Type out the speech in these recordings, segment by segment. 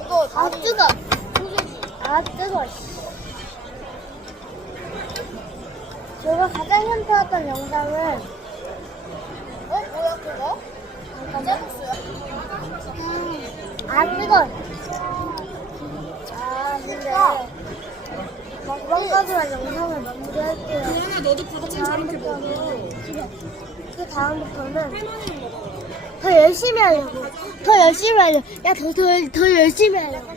이거 아 뜨거. 아 뜨거. 제가 가장 현타였던 영상은 어 뭐야 그거? 과자국수야. 음. 아 뜨거. 아 근데 먹방까지만 영상을 마무리할게요. 그러면 너도 부침 저렇게 먹어. 그 다음부터는 더 열심히 하려고. 더 열심히 하려고. 야, 더, 더, 더 열심히 하려고.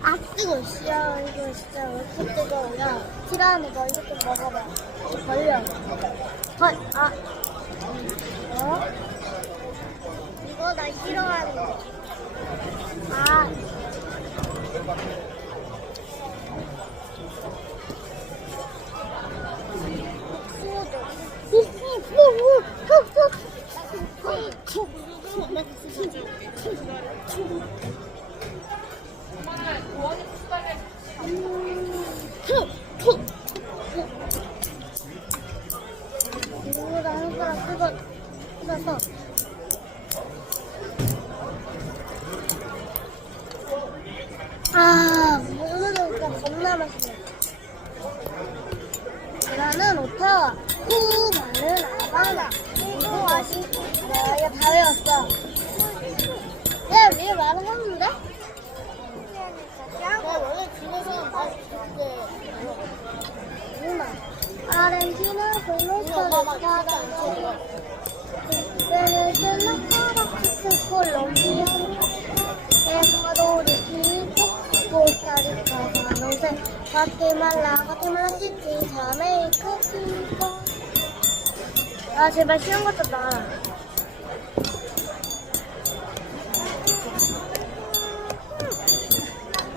아, 뜨거, 씨야. 이거 진짜 왜 이렇게 뜨거워. 야, 싫어하는 거좀 먹어봐. 걸려. 헐, 아. 어? 이거 나 싫어하는 거. 아. 뜯어서. 아 먹으니까 겁나 맛있네. 나는 오타와 후 많은 아바나. 그리고 아시 내가 이거 다 외웠어. 야 미리 말을 했는데? 내가 원래 집에서 맛있는데 누나 아르헨티나 볼로토리카 사노세 과테말라 시티 자메이카 아 제발 쉬운 것좀 나와라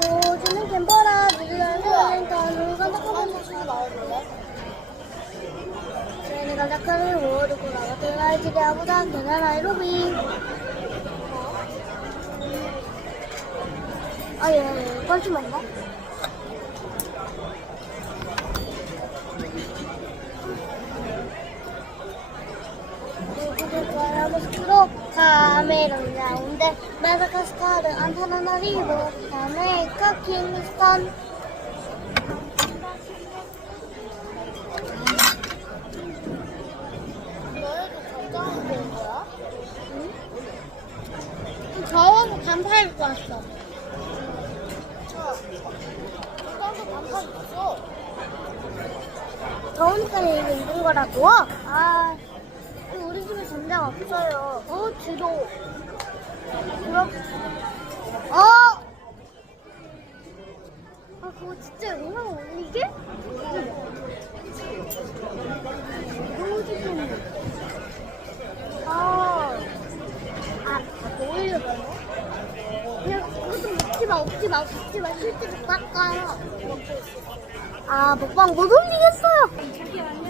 요즘은 갬버라 누르는 가는 간다카는 차 나와줄래? 내가 모르고 나같은 아이들이 아보다 대단한 아이로비 아 예 예, 뻘쭘한가? Nosotros cameron donde Madagascar, Antananarivo, Jamaica, Kingston. 저원 반팔 입고 왔어. 나도 반팔 입었어. 더우니까 이거 입은 거라고? 아, 우리 집에 전장 없어요. 어, 뒤로. 그럼, 어! 아, 그거 진짜 영상 올리게? 너무 죄송해. 아, 아, 뭐 올려봐요? 그냥 그것도 먹지 마, 먹지 마, 먹지 마. 실제로 깎아요. 아, 먹방 못 올리겠어요.